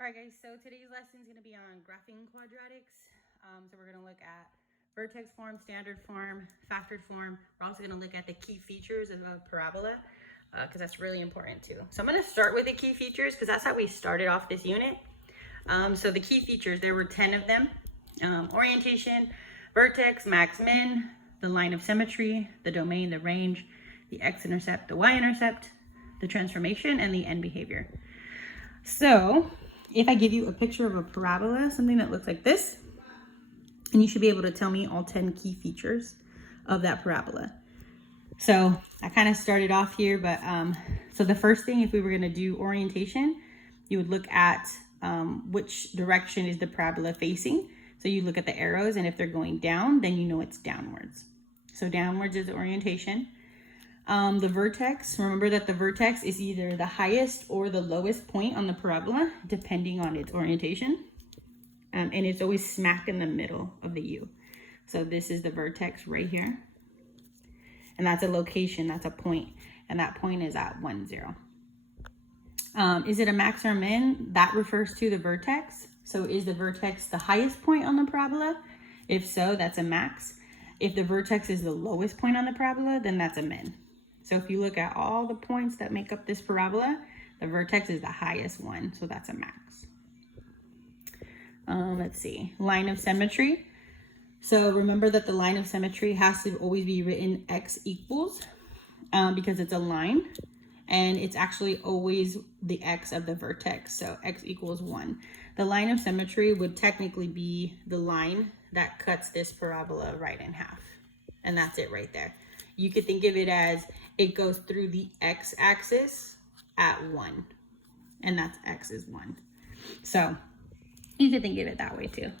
All right, guys, so today's lesson is going to be on graphing quadratics. So we're going to look at vertex form, standard form, factored form. We're also going to look at the key features of a parabola because that's really important too. So I'm going to start with the key features because that's how we started off this unit. So the key features, there were 10 of them. Orientation, vertex, max, min, the line of symmetry, the domain, the range, the x-intercept, the y-intercept, the transformation, and the end behavior. So if I give you a picture of a parabola, something that looks like this, and you should be able to tell me all 10 key features of that parabola. So I kind of started off here, but so the first thing, if we were going to do orientation, you would look at which direction is the parabola facing. So you look at the arrows, and if they're going down, then you know it's downwards. So downwards is orientation. The vertex, remember that the vertex is either the highest or the lowest point on the parabola, depending on its orientation. And it's always smack in the middle of the U. So this is the vertex right here. And that's a location, that's a point. And that point is at 1, 0. Is it a max or a min? That refers to the vertex. So is the vertex the highest point on the parabola? If so, that's a max. If the vertex is the lowest point on the parabola, then that's a min. So if you look at all the points that make up this parabola, the vertex is the highest one, so that's a max. Let's see, line of symmetry. So remember that the line of symmetry has to always be written x equals because it's a line, and it's actually always the x of the vertex, so x equals 1. The line of symmetry would technically be the line that cuts this parabola right in half, and that's it right there. You could think of it as it goes through the x-axis at 1, and that's x is 1. So you could think of it that way too.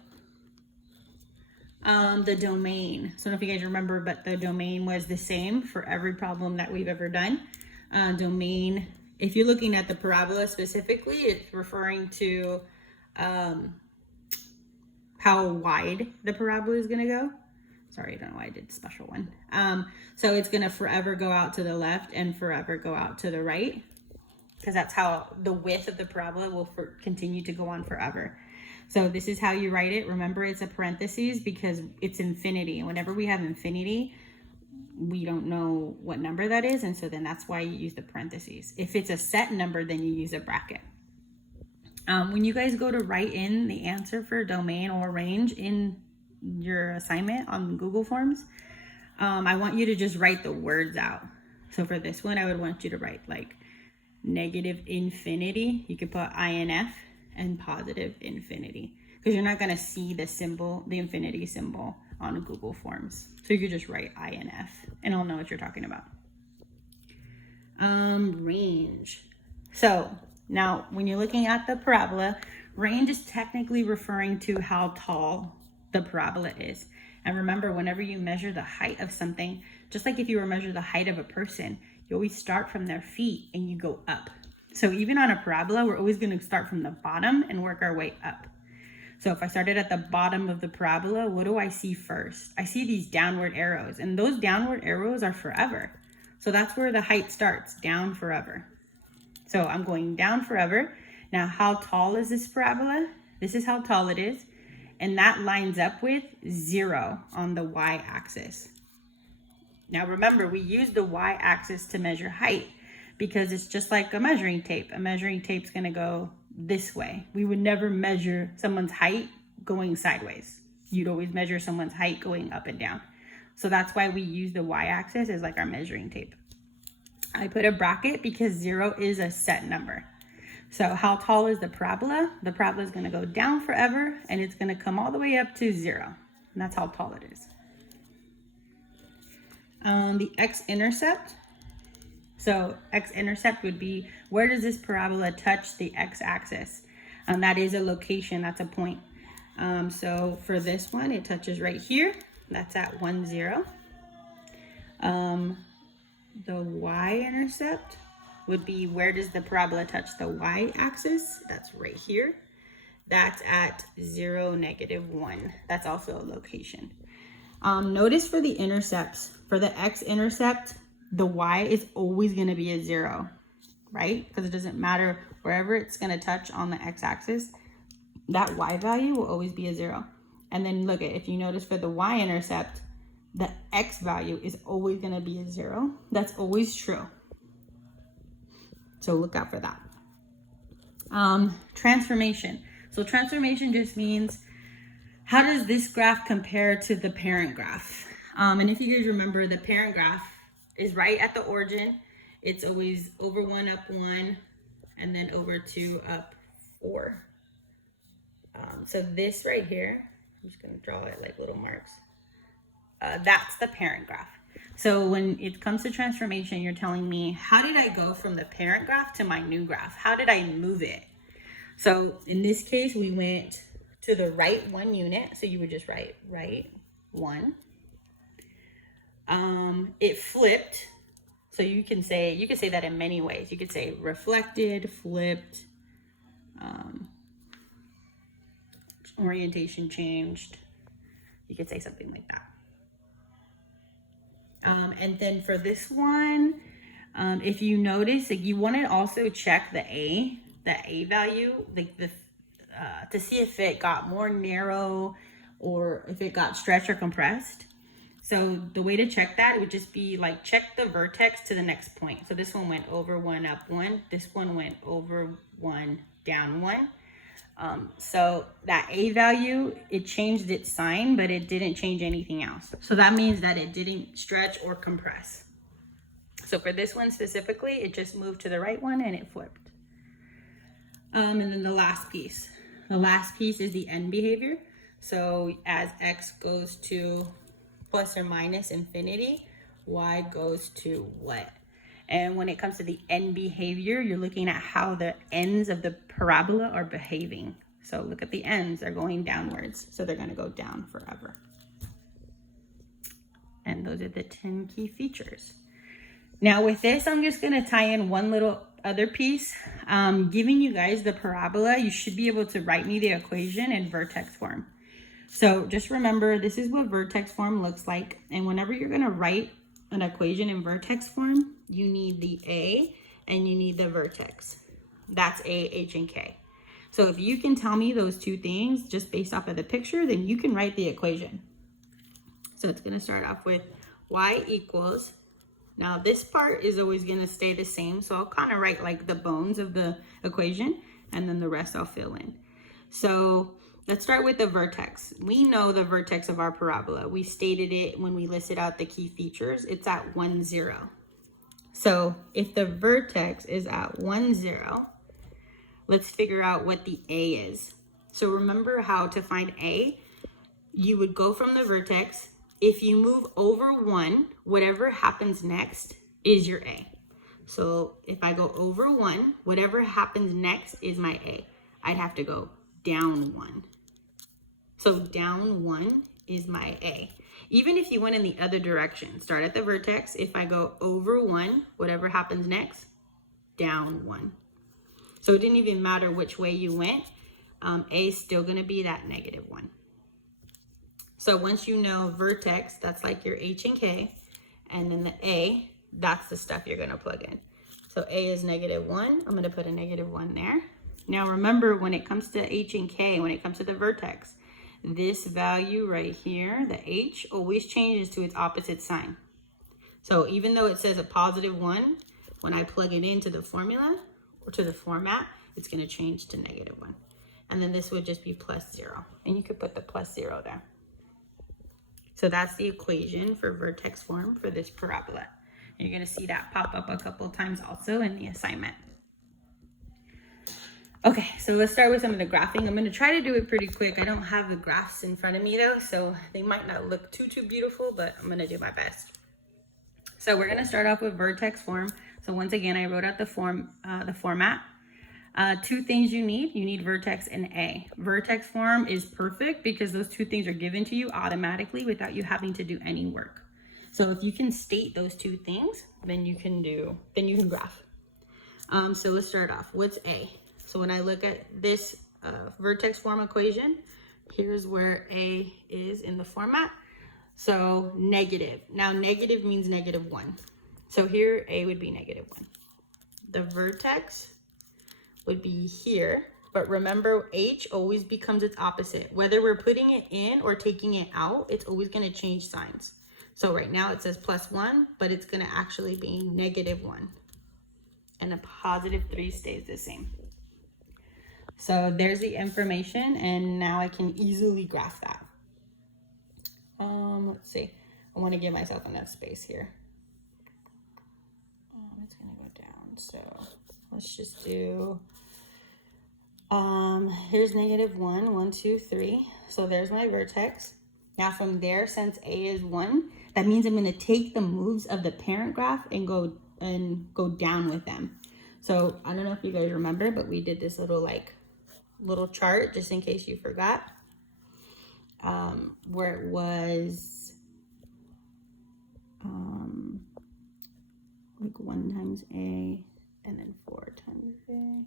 The domain. So I don't know if you guys remember, but the domain was the same for every problem that we've ever done. Domain, if you're looking at the parabola specifically, it's referring to how wide the parabola is going to go. Sorry, I don't know why I did a special one. So it's going to forever go out to the left and forever go out to the right, because that's how the width of the parabola will continue to go on forever. So this is how you write it. Remember, it's a parentheses because it's infinity. And whenever we have infinity, we don't know what number that is. And so then that's why you use the parentheses. If it's a set number, then you use a bracket. When you guys go to write in the answer for domain or range in your assignment on Google Forms, I want you to just write the words out. So for this one, I would want you to write like negative infinity. You could put INF and positive infinity, because you're not going to see the symbol, the infinity symbol, on Google Forms. So you could just write INF and I'll know what you're talking about. Range. So now when you're looking at the parabola, range is technically referring to how tall the parabola is. And remember, whenever you measure the height of something, just like if you were to measure the height of a person, you always start from their feet and you go up. So even on a parabola, we're always going to start from the bottom and work our way up. So if I started at the bottom of the parabola, what do I see first? I see these downward arrows, and those downward arrows are forever. So that's where the height starts, down forever. So I'm going down forever. Now, how tall is this parabola? This is how tall it is. And that lines up with 0 on the y-axis. Now remember, we use the y-axis to measure height because it's just like a measuring tape. A measuring tape's going to go this way. We would never measure someone's height going sideways. You'd always measure someone's height going up and down. So that's why we use the y-axis as like our measuring tape. I put a bracket because 0 is a set number. So how tall is the parabola? The parabola is going to go down forever, and it's going to come all the way up to 0. And that's how tall it is. The x-intercept. So x-intercept would be, where does this parabola touch the x-axis? That is a location, that's a point. So for this one, it touches right here. That's at 1, 0. The y-intercept would be, where does the parabola touch the y-axis? That's right here. That's at 0, -1. That's also a location. Notice for the intercepts, for the x-intercept, the y is always going to be a 0, right? Because it doesn't matter wherever it's going to touch on the x-axis, that y value will always be a 0. And then look at, if you notice for the y-intercept, the x value is always going to be a 0. That's always true. So look out for that. Transformation. So transformation just means, how does this graph compare to the parent graph? And if you guys remember, the parent graph is right at the origin. It's always over 1, up 1, and then over 2, up 4. So this right here, I'm just going to draw it like little marks. That's the parent graph. So when it comes to transformation, you're telling me, how did I go from the parent graph to my new graph? How did I move it? So in this case, we went to the right 1 unit. So you would just write right 1. It flipped. So you can say that in many ways. You could say reflected, flipped, orientation changed. You could say something like that. And then for this one, if you notice, like, you want to also check the A value, like to see if it got more narrow or if it got stretched or compressed. So the way to check that would just be like, check the vertex to the next point. So this one went over 1, up 1. This one went over 1, down 1. So that A value, it changed its sign, but it didn't change anything else. So that means that it didn't stretch or compress. So for this one specifically, it just moved to the right one and it flipped. And then the last piece is the end behavior. So as x goes to plus or minus infinity, y goes to what? And when it comes to the end behavior, you're looking at how the ends of the parabola are behaving. So look at the ends, they're going downwards. So they're going to go down forever. And those are the 10 key features. Now with this, I'm just going to tie in one little other piece. Giving you guys the parabola, you should be able to write me the equation in vertex form. So just remember, this is what vertex form looks like. And whenever you're going to write an equation in vertex form, you need the A and you need the vertex. That's A, H, and K. So if you can tell me those two things just based off of the picture, then you can write the equation. So it's going to start off with y equals, now this part is always going to stay the same. So I'll kind of write like the bones of the equation and then the rest I'll fill in. So let's start with the vertex. We know the vertex of our parabola. We stated it when we listed out the key features. It's at 1, 0. So if the vertex is at 1, 0, let's figure out what the A is. So remember how to find A. You would go from the vertex. If you move over 1, whatever happens next is your A. So if I go over 1, whatever happens next is my A. I'd have to go down 1. So down 1 is my A. Even if you went in the other direction, start at the vertex. If I go over 1, whatever happens next, down 1. So it didn't even matter which way you went. A is still going to be that -1. So once you know vertex, that's like your H and K. And then the A, that's the stuff you're going to plug in. So A is -1. I'm going to put a -1 there. Now remember, when it comes to H and K, when it comes to the vertex, this value right here, the H, always changes to its opposite sign. So even though it says a +1, when I plug it into the formula or to the format, it's going to change to -1. And then this would just be +0. And you could put the +0 there. So that's the equation for vertex form for this parabola. And you're going to see that pop up a couple times also in the assignment. Okay, so let's start with some of the graphing. I'm going to try to do it pretty quick. I don't have the graphs in front of me though, so they might not look too beautiful, but I'm going to do my best. So we're going to start off with vertex form. So once again, I wrote out the format. Two things you need vertex and A. Vertex form is perfect because those two things are given to you automatically without you having to do any work. So if you can state those two things, then you can graph. So let's start off. What's A? So when I look at this vertex form equation, here's where A is in the format. So negative. Now negative means -1. So here A would be -1. The vertex would be here. But remember, H always becomes its opposite. Whether we're putting it in or taking it out, it's always going to change signs. So right now it says +1, but it's going to actually be -1. And a +3 stays the same. So there's the information, and now I can easily graph that. Let's see. I want to give myself enough space here. It's going to go down. So let's just do... here's -1, 1, 2, 3. So there's my vertex. Now from there, since A is 1, that means I'm going to take the moves of the parent graph and go down with them. So I don't know if you guys remember, but we did this little chart just in case you forgot, where it was like 1 times A and then 4 times A.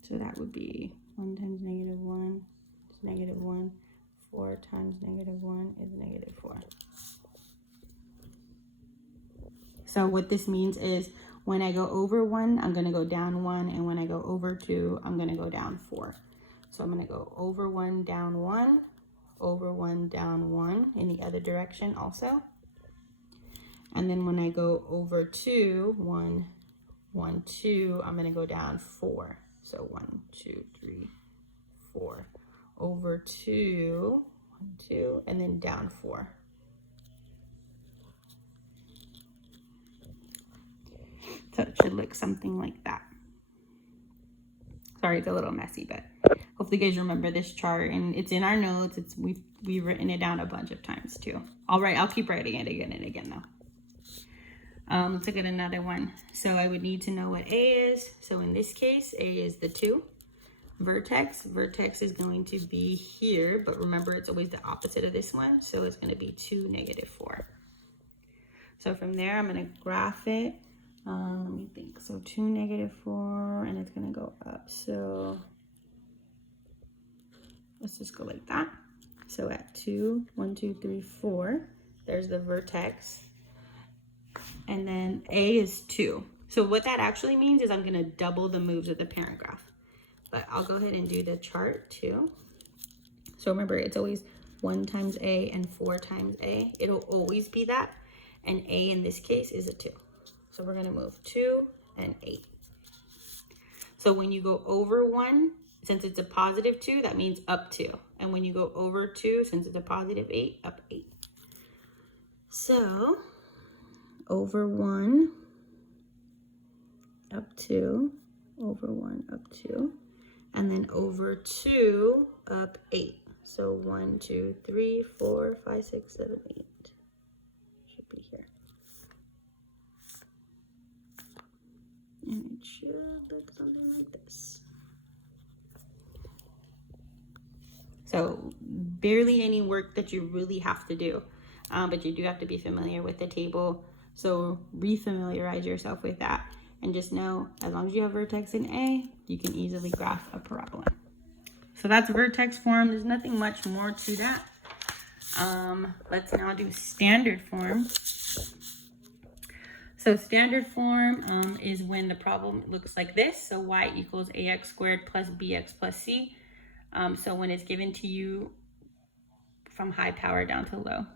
So that would be 1 times -1 is -1. 4 times -1 is -4. So what this means is when I go over 1, I'm going to go down 1. And when I go over 2, I'm going to go down 4. So I'm going to go over 1, down 1, over 1, down 1 in the other direction also. And then when I go over 2, 1, 1, 2, I'm going to go down 4. So 1, 2, 3, 4. Over 2, 1, 2, and then down 4. So it should look something like that. Sorry, it's a little messy, but hopefully you guys remember this chart, and it's in our notes. We've written it down a bunch of times too. I'll keep writing it again and again though. Let's look at another one. So I would need to know what A is. So in this case, A is the 2. Vertex is going to be here, but remember it's always the opposite of this one. So it's going to be 2, -4. So from there, I'm going to graph it. Let me think. So 2, -4, and it's going to go up. So let's just go like that. So at 2, 1, 2, 3, 4, there's the vertex. And then A is 2. So what that actually means is I'm going to double the moves of the parent graph. But I'll go ahead and do the chart too. So remember, it's always 1 times A and 4 times A. It'll always be that. And A in this case is a 2. So we're going to move 2 and 8. So when you go over 1, since it's a +2, that means up 2. And when you go over 2, since it's a +8, up 8. So over 1, up 2, over 1, up 2, and then over 2, up 8. So 1, 2, 3, 4, 5, 6, 7, 8. Should be here. And it should look something like this. So barely any work that you really have to do, but you do have to be familiar with the table. So refamiliarize yourself with that, and just know as long as you have vertex in A, you can easily graph a parabola. So that's vertex form. There's nothing much more to that. Let's now do standard form. So standard form is when the problem looks like this. So y equals ax squared plus bx plus c. So when it's given to you from high power down to low.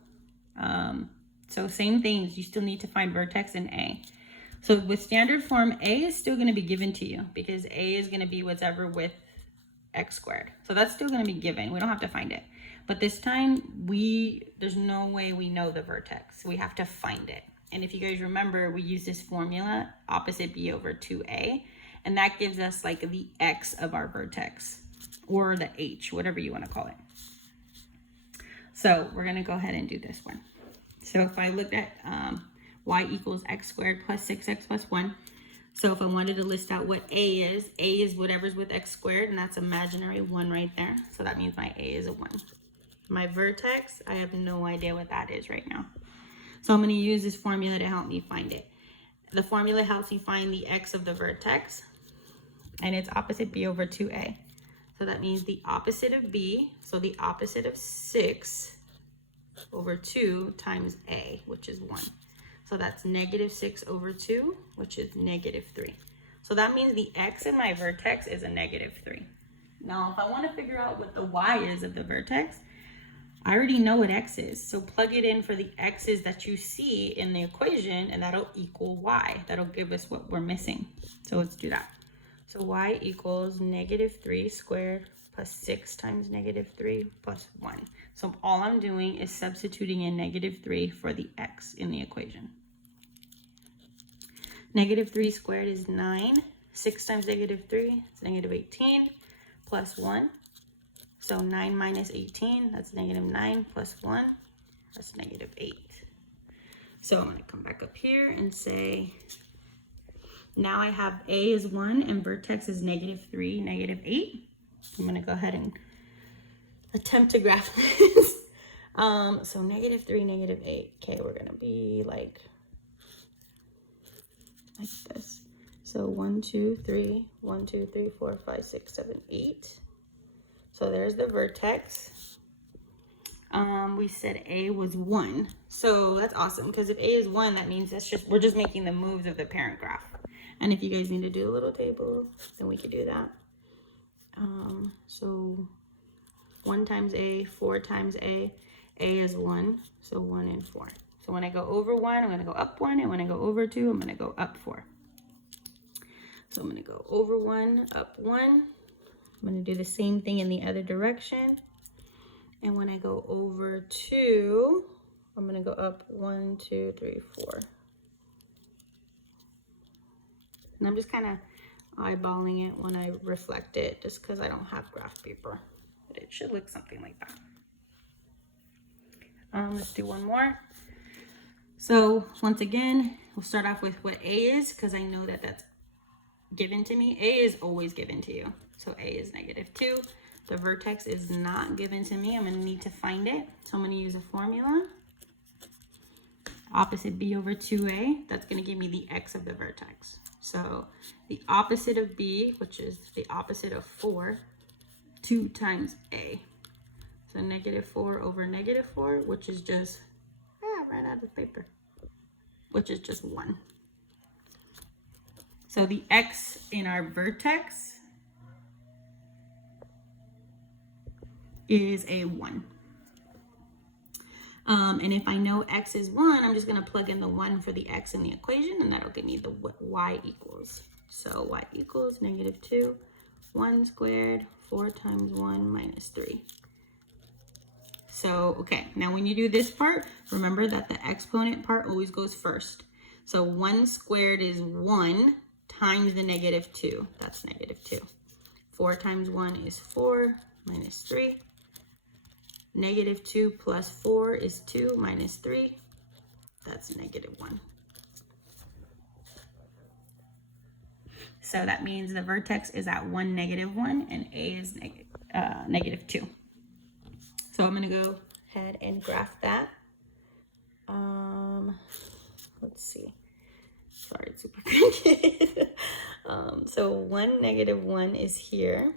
So same things, you still need to find vertex in A. So with standard form, A is still going to be given to you because A is going to be whatever with x squared. So that's still going to be given. We don't have to find it. But this time, there's no way we know the vertex. We have to find it. And if you guys remember, we use this formula, opposite B over 2A. And that gives us like the x of our vertex, or the h, whatever you want to call it. So we're going to go ahead and do this one. So if I look at y equals x squared plus 6x plus 1. So if I wanted to list out what A is whatever's with x squared, and that's imaginary 1 right there. So that means my A is a 1. My vertex, I have no idea what that is right now. So I'm going to use this formula to help me find it. The formula helps you find the x of the vertex, and it's opposite B over 2A. So that means the opposite of B, so the opposite of 6 over 2 times A, which is 1. So that's -6/2, which is -3. So that means the x in my vertex is a -3. Now, if I want to figure out what the y is of the vertex, I already know what x is. So plug it in for the x's that you see in the equation, and that'll equal y. That'll give us what we're missing. So let's do that. So y equals -3 squared plus 6 times -3 plus 1. So all I'm doing is substituting in -3 for the x in the equation. -3 squared is 9. 6 times -3 is -18 plus 1. So 9 minus 18, that's -9 plus 1, that's -8. So I'm going to come back up here and say, now I have A is 1 and vertex is -3, -8. I'm going to go ahead and attempt to graph this. So -3, -8. Okay, we're going to be like this. So 1, 2, 3, 1, 2, 3, 4, 5, 6, 7, 8. So there's the vertex. We said A was 1. So that's awesome, because if A is 1, that means we're just making the moves of the parent graph. And if you guys need to do a little table, then we could do that. So 1 times A, 4 times A. A is 1, so 1 and 4. So when I go over 1, I'm going to go up 1, and when I go over 2, I'm going to go up 4. So I'm going to go over 1, up 1. I'm going to do the same thing in the other direction. And when I go over 2, I'm going to go up 1, 2, 3, 4. And I'm just kind of eyeballing it when I reflect it, just because I don't have graph paper. But it should look something like that. Let's do one more. So once again, we'll start off with what A is, because I know that that's given to me. A is always given to you. So A is -2. The vertex is not given to me. I'm going to need to find it. So I'm going to use a formula. Opposite B over 2A. That's going to give me the x of the vertex. So the opposite of B, which is the opposite of 4, 2 times A. So -4 over -4, which is just, I ran out of paper, which is just 1. So the x in our vertex is a 1. And if I know x is 1, I'm just going to plug in the 1 for the x in the equation, and that'll give me the y equals. So y equals -2, 1 squared, 4 times 1 minus 3. So, okay, now when you do this part, remember that the exponent part always goes first. So 1 squared is 1 times the -2. That's -2. 4 times 1 is 4 minus 3. -2 plus 4 is 2 minus 3. That's -1. So that means the vertex is at 1, -1, and A is -2. So I'm going to go ahead and graph that. Let's see. Sorry, it's super crooked. So 1, -1 is here.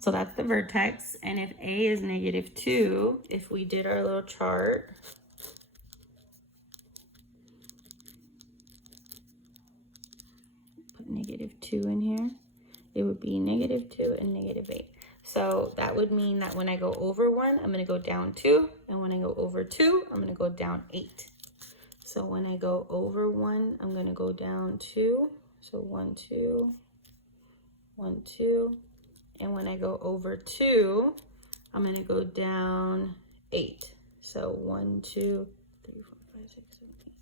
So that's the vertex. And if A is -2, if we did our little chart, put -2 in here, it would be -2 and -8. So that would mean that when I go over 1, I'm going to go down 2. And when I go over 2, I'm going to go down 8. So when I go over 1, I'm going to go down 2. So 1, 2, 1, 2. And when I go over 2, I'm going to go down 8. So 1, 2, 3, 4, 5, 6, 7, 8.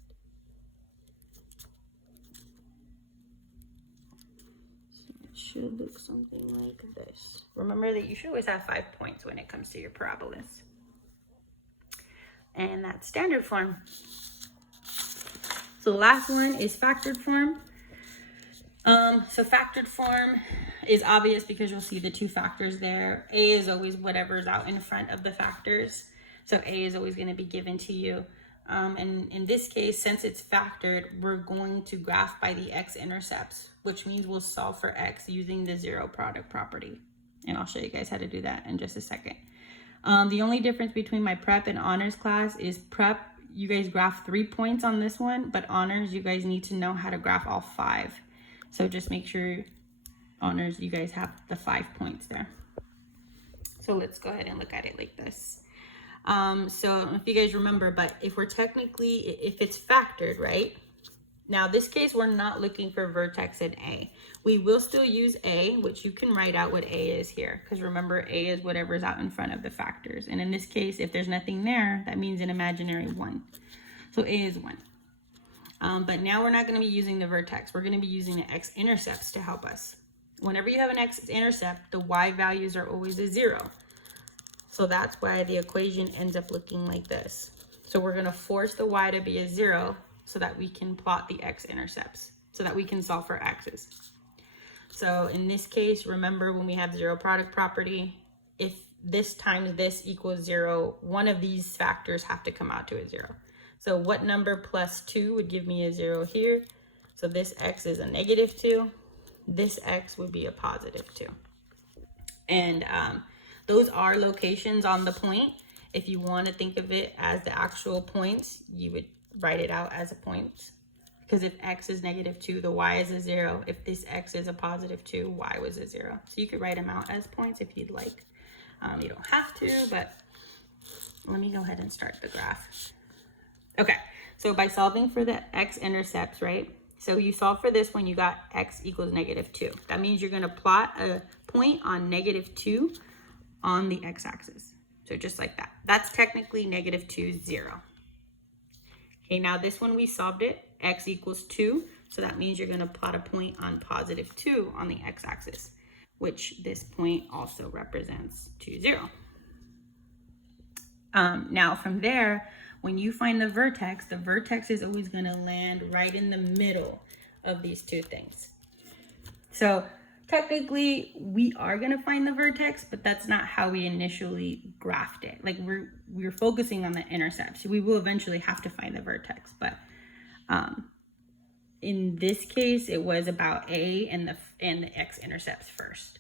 So it should look something like this. Remember that you should always have 5 points when it comes to your parabolas. And that's standard form. So the last one is factored form. So factored form is obvious because you'll see the 2 factors there. A is always whatever's out in front of the factors. So A is always going to be given to you. And in this case, since it's factored, we're going to graph by the x-intercepts, which means we'll solve for x using the zero product property. And I'll show you guys how to do that in just a second. The only difference between my prep and honors class is prep, you guys graph 3 points on this one, but honors, you guys need to know how to graph all 5. So just make sure, honors, you guys have the 5 points there. So let's go ahead and look at it like this. So if you guys remember, but if we're technically, if it's factored, right? Now this case, we're not looking for vertex in A. We will still use A, which you can write out what A is here. Because remember, A is whatever's out in front of the factors. And in this case, if there's nothing there, that means an imaginary 1. So A is 1. But now we're not going to be using the vertex. We're going to be using the x-intercepts to help us. Whenever you have an x-intercept, the y values are always a 0. So that's why the equation ends up looking like this. So we're going to force the y to be a 0 so that we can plot the x-intercepts, so that we can solve for x's. So in this case, remember when we have zero product property, if this times this equals 0, one of these factors have to come out to a 0. So what number plus 2 would give me a 0 here? So this x is a negative 2. This x would be a positive 2. And those are locations on the point. If you want to think of it as the actual points, you would write it out as a point. Because if x is negative 2, the y is a 0. If this x is a positive 2, y was a 0. So you could write them out as points if you'd like. You don't have to, but let me go ahead and start the graph. Okay, so by solving for the x-intercepts, right? So you solve for this when you got x equals negative 2. That means you're going to plot a point on negative 2 on the x-axis. So just like that. That's technically negative 2, 0. Okay, now this one we solved it, x equals 2. So that means you're going to plot a point on positive 2 on the x-axis, which this point also represents 2, 0. Now from there, when you find the vertex is always going to land right in the middle of these two things. So technically we are going to find the vertex, but that's not how we initially graphed it. Like we're focusing on the intercepts. We will eventually have to find the vertex, but in this case it was about A and the x-intercepts first.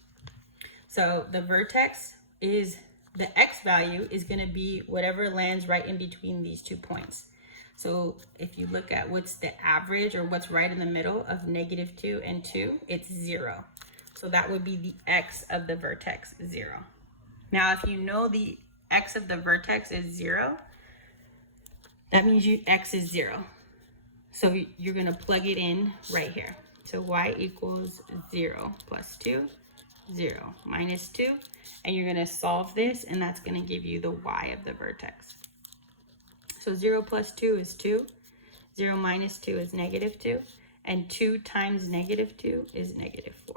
So the vertex is, the x value is going to be whatever lands right in between these 2 points. So if you look at what's the average or what's right in the middle of negative 2 and 2, it's 0. So that would be the x of the vertex, 0. Now, if you know the x of the vertex is 0, that means x is 0. So you're going to plug it in right here. So y equals 0 plus 2, 0 minus 2. And you're going to solve this, and that's going to give you the y of the vertex. So 0 plus 2 is 2. 0 minus 2 is negative 2. And 2 times negative 2 is negative 4.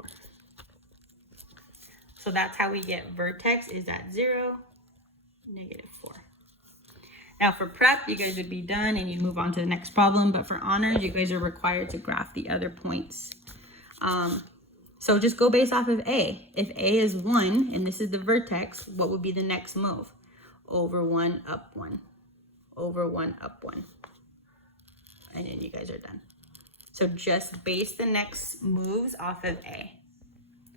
So that's how we get vertex is at 0, negative 4. Now for prep, you guys would be done and you'd move on to the next problem. But for honors, you guys are required to graph the other points. So just go based off of A. If A is 1 and this is the vertex, what would be the next move? Over 1, up 1. Over 1, up 1. And then you guys are done. So just base the next moves off of A.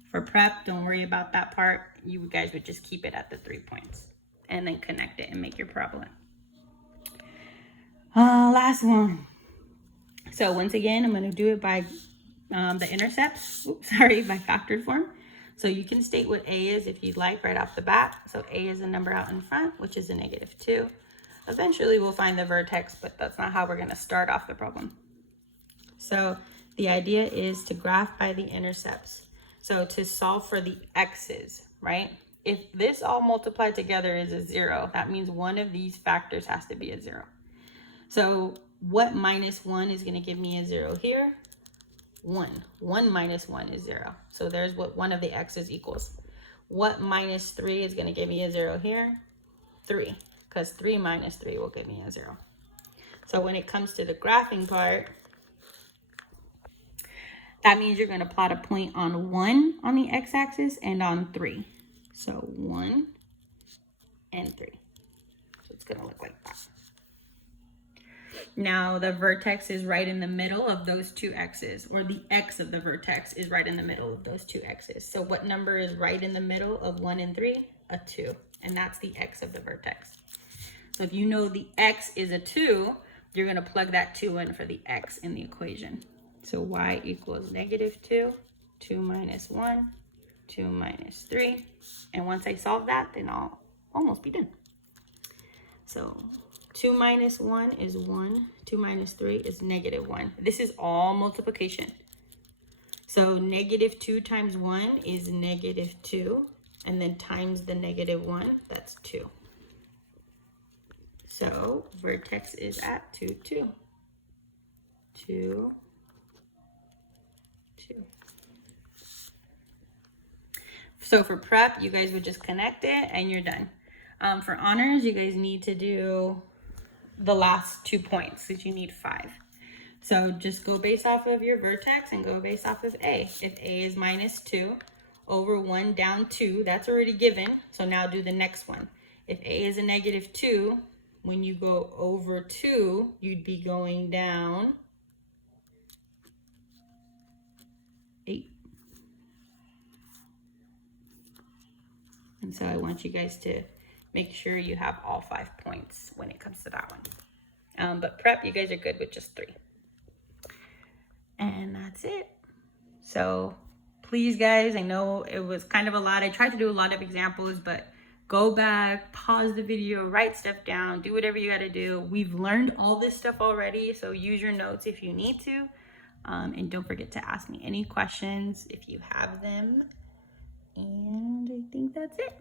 For prep, don't worry about that part. You guys would just keep it at the 3 points and then connect it and make your problem. Last one. So once again, I'm going to do it by the intercepts. By factored form. So you can state what A is if you'd like right off the bat. So A is a number out in front, which is a negative 2. Eventually we'll find the vertex, but that's not how we're going to start off the problem. So the idea is to graph by the intercepts. So to solve for the x's, right? If this all multiplied together is a 0, that means one of these factors has to be a 0. So what minus 1 is going to give me a 0 here? 1. 1 minus 1 is 0. So there's what one of the x's equals. What minus 3 is going to give me a 0 here? 3. Because 3 minus 3 will give me a 0. So when it comes to the graphing part, that means you're going to plot a point on 1 on the x-axis and on 3. So 1 and 3. So it's going to look like that. Now the vertex is right in the middle of those two x's, or the x of the vertex is right in the middle of those two x's. So what number is right in the middle of 1 and 3? A 2. And that's the x of the vertex. So if you know the x is a 2, you're going to plug that 2 in for the x in the equation. So y equals -2, 2 minus 1, 2 minus 3. And once I solve that, then I'll almost be done. So 2 minus 1 is 1. 2 minus 3 is -1. This is all multiplication. So -2 times 1 is -2. And then times the -1, that's 2. So vertex is at 2, 2. 2, 2. So for prep, you guys would just connect it and you're done. For honors, you guys need to do the last 2 points because you need 5. So just go based off of your vertex and go based off of A. If A is -2 over 1 down 2, that's already given. So now do the next one. If A is a -2, when you go over 2, you'd be going down 8. And so I want you guys to make sure you have all 5 points when it comes to that one. But prep, you guys are good with just 3. And that's it. So please, guys, I know it was kind of a lot. I tried to do a lot of examples, but go back, pause the video, write stuff down, do whatever you got to do. We've learned all this stuff already, so use your notes if you need to. And don't forget to ask me any questions if you have them. And I think that's it.